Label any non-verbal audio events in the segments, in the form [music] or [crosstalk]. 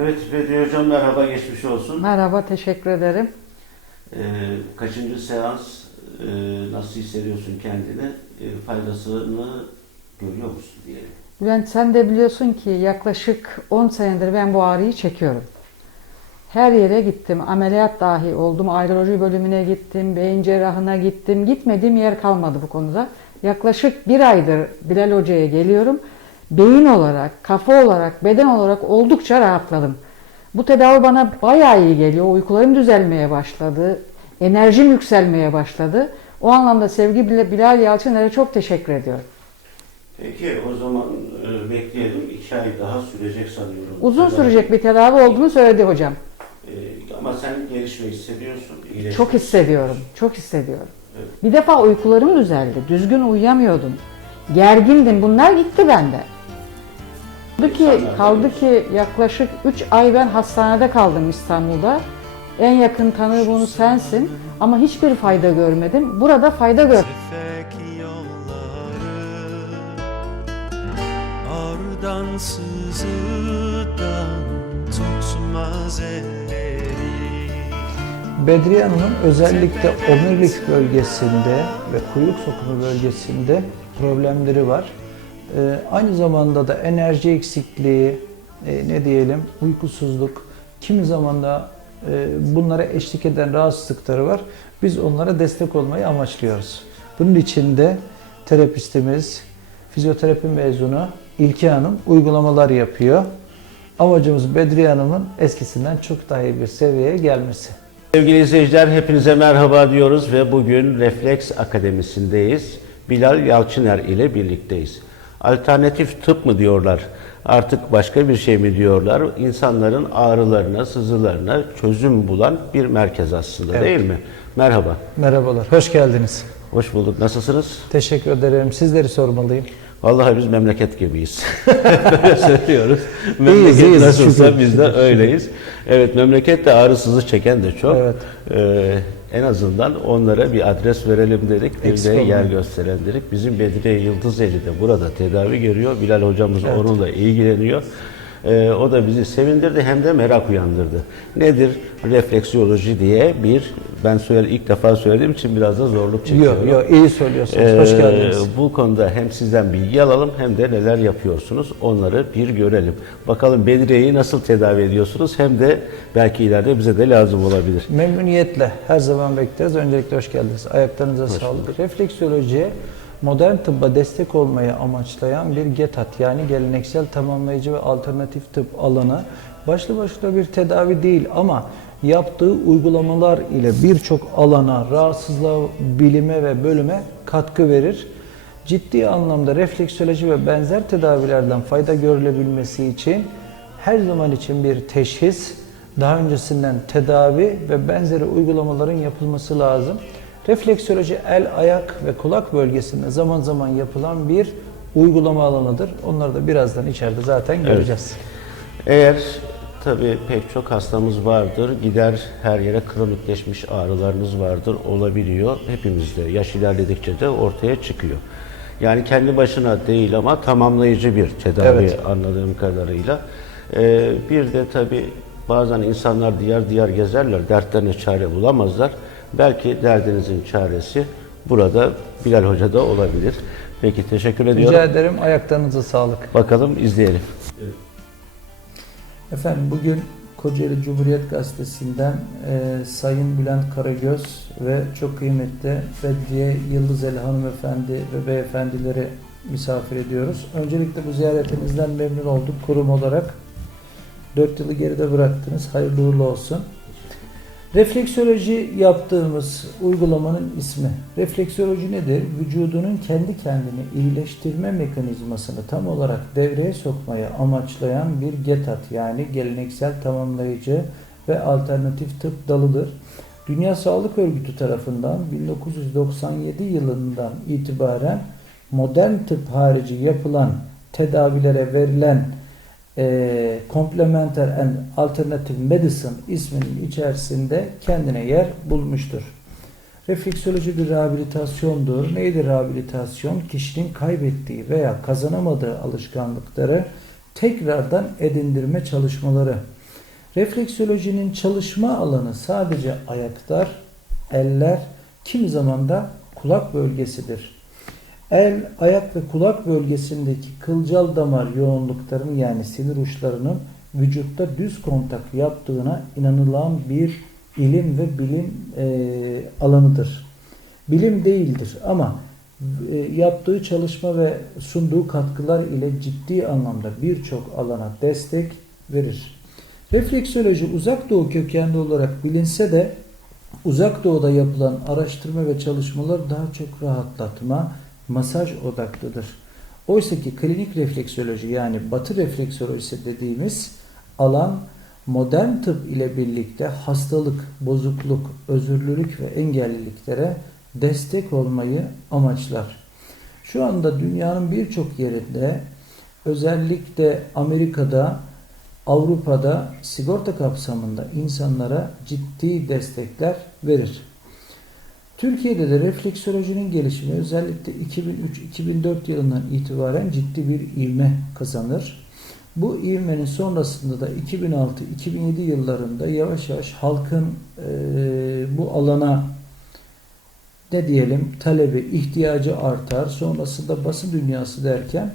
Evet Bedri Hocam merhaba geçmiş olsun. Merhaba, teşekkür ederim. Ee, kaçıncı seans e, nasıl hissediyorsun kendini? E, faydasını görüyor musun diyelim. Bülent sen de biliyorsun ki yaklaşık 10 senedir ben bu ağrıyı çekiyorum. Her yere gittim. Ameliyat dahi oldum. Ayroloji bölümüne gittim. Beyin cerrahına gittim. Gitmediğim yer kalmadı bu konuda. Yaklaşık bir aydır Bilal Hoca'ya geliyorum. Beyin olarak, kafa olarak, beden olarak oldukça rahatladım. Bu tedavi bana bayağı iyi geliyor. Uykularım düzelmeye başladı. Enerjim yükselmeye başladı. O anlamda sevgi Bilal Yalçıner'e çok teşekkür ediyorum. Peki o zaman e, bekleyelim. iki ay daha sürecek sanıyorum. Uzun Tedavi. sürecek bir tedavi olduğunu söyledi hocam. E, ama sen gelişme hissediyorsun. Çok hissediyorum, çok hissediyorum. Evet. Bir defa uykularım düzeldi. Düzgün uyuyamıyordum. Gergindim. Bunlar gitti bende. Kaldı ki, kaldı ki yaklaşık 3 ay ben hastanede kaldım İstanbul'da. En yakın tanığı bunu sensin. Ama hiçbir fayda görmedim. Burada fayda yolları Ardan sızıdan tutmaz elleri Bedriye Hanım'ın özellikle omurilik bölgesinde ve kuyruk sokumu bölgesinde problemleri var. Ee, aynı zamanda da enerji eksikliği, e, ne diyelim uykusuzluk, kimi zaman da e, bunlara eşlik eden rahatsızlıkları var. Biz onlara destek olmayı amaçlıyoruz. Bunun için de terapistimiz, fizyoterapi mezunu İlke Hanım uygulamalar yapıyor. Amacımız Bedriye Hanım'ın eskisinden çok daha iyi bir seviyeye gelmesi. Sevgili izleyiciler hepinize merhaba diyoruz ve bugün Refleks Akademisi'ndeyiz. Bilal Yalçıner ile birlikteyiz. Alternatif tıp mı diyorlar? Artık başka bir şey mi diyorlar? İnsanların ağrılarına, sızılarına çözüm bulan bir merkez aslında Evet. değil mi? Merhaba. Merhabalar, hoş geldiniz. Hoş bulduk. Nasılsınız? Teşekkür ederim. Sizleri sormalıyım. Vallahi biz memleket gibiyiz. [laughs] Böyle söylüyoruz. Memleket iyiyiz, nasılsa şükür. biz de öyleyiz. Evet memlekette ağrısızı çeken de çok. Evet. Ee, en azından onlara bir adres verelim dedik. De yer gösterelim dedik. Bizim Bedriye Yıldızeli de burada tedavi görüyor. Bilal hocamız Evet. onunla ilgileniyor. Ee, o da bizi sevindirdi hem de merak uyandırdı. Nedir refleksiyoloji diye bir ben söyle ilk defa söylediğim için biraz da zorluk çekiyorum. Yok yok iyi söylüyorsunuz. hoş Ee, geldiniz. Bu konuda hem sizden bilgi alalım hem de neler yapıyorsunuz onları bir görelim. Bakalım Bedriye'yi nasıl tedavi ediyorsunuz hem de belki ileride bize de lazım olabilir. Memnuniyetle her zaman bekleriz. Öncelikle hoş geldiniz. Ayaklarınıza sağlık. Refleksiyoloji modern tıbba destek olmayı amaçlayan bir GETAT yani geleneksel tamamlayıcı ve alternatif tıp alanı. Başlı başına bir tedavi değil ama yaptığı uygulamalar ile birçok alana, rahatsızlığa, bilime ve bölüme katkı verir. Ciddi anlamda refleksoloji ve benzer tedavilerden fayda görülebilmesi için her zaman için bir teşhis, daha öncesinden tedavi ve benzeri uygulamaların yapılması lazım. Refleksoloji el, ayak ve kulak bölgesinde zaman zaman yapılan bir uygulama alanıdır. Onları da birazdan içeride zaten göreceğiz. Eğer tabii pek çok hastamız vardır. Gider her yere kronikleşmiş ağrılarınız vardır. Olabiliyor. Hepimizde yaş ilerledikçe de ortaya çıkıyor. Yani kendi başına değil ama tamamlayıcı bir tedavi Evet. anladığım kadarıyla. Ee, bir de tabii bazen insanlar diyar diyar gezerler. Dertlerine çare bulamazlar. Belki derdinizin çaresi burada Bilal Hoca'da olabilir. Peki teşekkür ediyorum. Rica ederim. Ayaklarınıza sağlık. Bakalım izleyelim. Efendim bugün Kocaeli Cumhuriyet Gazetesi'nden e, Sayın Bülent Karagöz ve çok kıymetli Bedriye Yıldızeli hanımefendi ve beyefendileri misafir ediyoruz. Öncelikle bu ziyaretinizden memnun olduk kurum olarak. 4 yılı geride bıraktınız. Hayırlı uğurlu olsun. Refleksoloji yaptığımız uygulamanın ismi. Refleksoloji nedir? Vücudunun kendi kendini iyileştirme mekanizmasını tam olarak devreye sokmayı amaçlayan bir GETAT yani geleneksel tamamlayıcı ve alternatif tıp dalıdır. Dünya Sağlık Örgütü tarafından 1997 yılından itibaren modern tıp harici yapılan tedavilere verilen e, Complementary and Alternative Medicine isminin içerisinde kendine yer bulmuştur. Refleksoloji bir rehabilitasyondur. Neydi rehabilitasyon? Kişinin kaybettiği veya kazanamadığı alışkanlıkları tekrardan edindirme çalışmaları. Refleksolojinin çalışma alanı sadece ayaklar, eller, kimi zaman da kulak bölgesidir. El, ayak ve kulak bölgesindeki kılcal damar yoğunluklarının yani sinir uçlarının vücutta düz kontak yaptığına inanılan bir ilim ve bilim e, alanıdır. Bilim değildir ama e, yaptığı çalışma ve sunduğu katkılar ile ciddi anlamda birçok alana destek verir. Refleksoloji uzak doğu kökenli olarak bilinse de uzak doğuda yapılan araştırma ve çalışmalar daha çok rahatlatma, masaj odaklıdır. Oysa ki klinik refleksoloji yani batı refleksolojisi dediğimiz alan modern tıp ile birlikte hastalık, bozukluk, özürlülük ve engelliliklere destek olmayı amaçlar. Şu anda dünyanın birçok yerinde özellikle Amerika'da, Avrupa'da sigorta kapsamında insanlara ciddi destekler verir. Türkiye'de de refleksolojinin gelişimi özellikle 2003-2004 yılından itibaren ciddi bir ivme kazanır. Bu ivmenin sonrasında da 2006-2007 yıllarında yavaş yavaş halkın eee, bu alana ne diyelim talebi, ihtiyacı artar. Sonrasında basın dünyası derken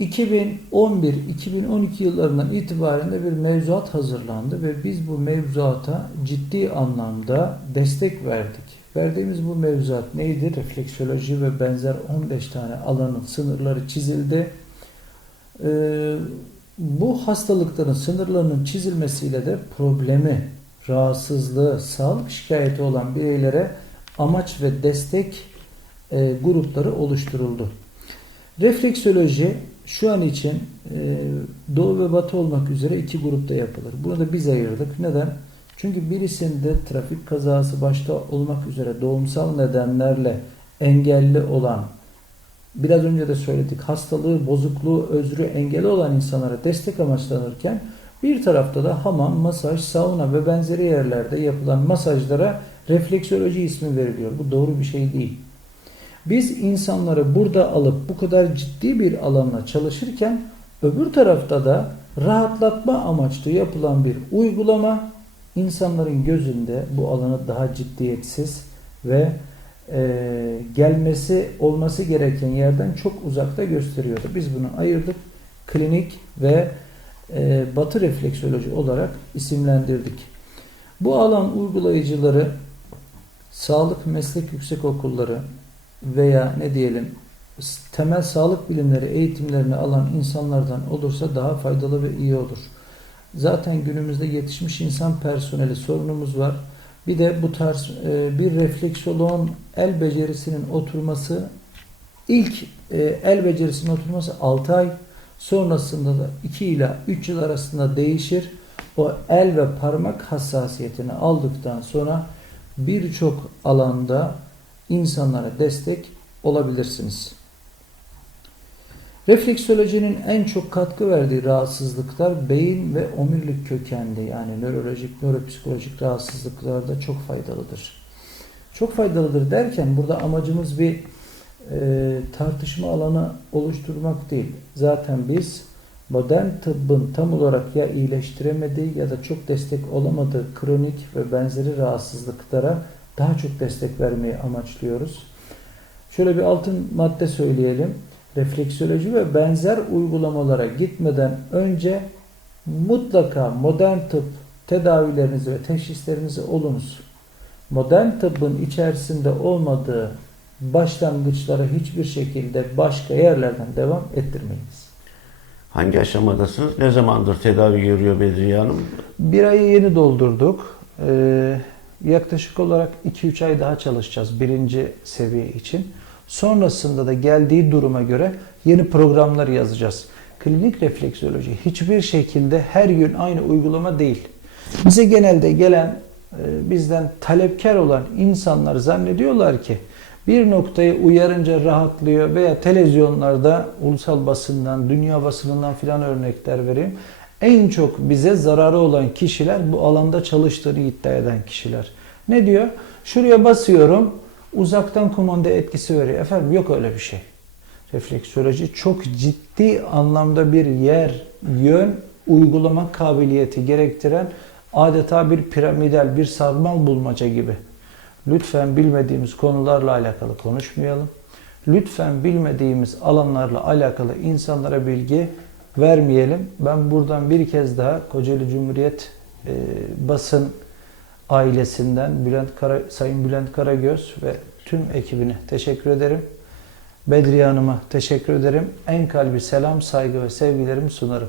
2011-2012 yıllarından itibaren de bir mevzuat hazırlandı ve biz bu mevzuata ciddi anlamda destek verdik. Verdiğimiz bu mevzuat neydi? Refleksoloji ve benzer 15 tane alanın sınırları çizildi. Ee, bu hastalıkların sınırlarının çizilmesiyle de problemi, rahatsızlığı, sağlık şikayeti olan bireylere amaç ve destek e, grupları oluşturuldu. Refleksoloji şu an için e, doğu ve batı olmak üzere iki grupta yapılır. Bunu da biz ayırdık. Neden? Çünkü birisinde trafik kazası başta olmak üzere doğumsal nedenlerle engelli olan, biraz önce de söyledik hastalığı, bozukluğu, özrü engeli olan insanlara destek amaçlanırken bir tarafta da hamam, masaj, sauna ve benzeri yerlerde yapılan masajlara refleksoloji ismi veriliyor. Bu doğru bir şey değil. Biz insanları burada alıp bu kadar ciddi bir alanla çalışırken öbür tarafta da rahatlatma amaçlı yapılan bir uygulama insanların gözünde bu alanı daha ciddiyetsiz ve e, gelmesi olması gereken yerden çok uzakta gösteriyordu. Biz bunu ayırdık. Klinik ve e, batı refleksoloji olarak isimlendirdik. Bu alan uygulayıcıları sağlık meslek yüksekokulları veya ne diyelim temel sağlık bilimleri eğitimlerini alan insanlardan olursa daha faydalı ve iyi olur. Zaten günümüzde yetişmiş insan personeli sorunumuz var. Bir de bu tarz e, bir refleksoloğun el becerisinin oturması ilk e, el becerisinin oturması 6 ay sonrasında da 2 ila 3 yıl arasında değişir. O el ve parmak hassasiyetini aldıktan sonra birçok alanda insanlara destek olabilirsiniz. Refleksolojinin en çok katkı verdiği rahatsızlıklar beyin ve omurilik kökenli yani nörolojik, nöropsikolojik rahatsızlıklarda çok faydalıdır. Çok faydalıdır derken burada amacımız bir e, tartışma alanı oluşturmak değil. Zaten biz modern tıbbın tam olarak ya iyileştiremediği ya da çok destek olamadığı kronik ve benzeri rahatsızlıklara daha çok destek vermeyi amaçlıyoruz. Şöyle bir altın madde söyleyelim. Refleksoloji ve benzer uygulamalara gitmeden önce mutlaka modern tıp tedavilerinizi ve teşhislerinizi olunuz. Modern tıbbın içerisinde olmadığı başlangıçlara hiçbir şekilde başka yerlerden devam ettirmeyiniz. Hangi aşamadasınız? Ne zamandır tedavi görüyor Bedriye Hanım? Bir ayı yeni doldurduk. Ee, yaklaşık olarak 2-3 ay daha çalışacağız birinci seviye için. Sonrasında da geldiği duruma göre yeni programlar yazacağız. Klinik refleksoloji hiçbir şekilde her gün aynı uygulama değil. Bize genelde gelen e, bizden talepkar olan insanlar zannediyorlar ki bir noktayı uyarınca rahatlıyor veya televizyonlarda ulusal basından, dünya basınından filan örnekler vereyim. En çok bize zararı olan kişiler bu alanda çalıştığını iddia eden kişiler. Ne diyor? Şuraya basıyorum, uzaktan kumanda etkisi veriyor. Efendim yok öyle bir şey. Refleksoloji çok ciddi anlamda bir yer, yön uygulama kabiliyeti gerektiren adeta bir piramidal, bir sarmal bulmaca gibi. Lütfen bilmediğimiz konularla alakalı konuşmayalım. Lütfen bilmediğimiz alanlarla alakalı insanlara bilgi vermeyelim. Ben buradan bir kez daha Kocaeli Cumhuriyet e, basın ailesinden Bülent Kara, Sayın Bülent Karagöz ve tüm ekibine teşekkür ederim. Bedriye Hanım'a teşekkür ederim. En kalbi selam, saygı ve sevgilerimi sunarım.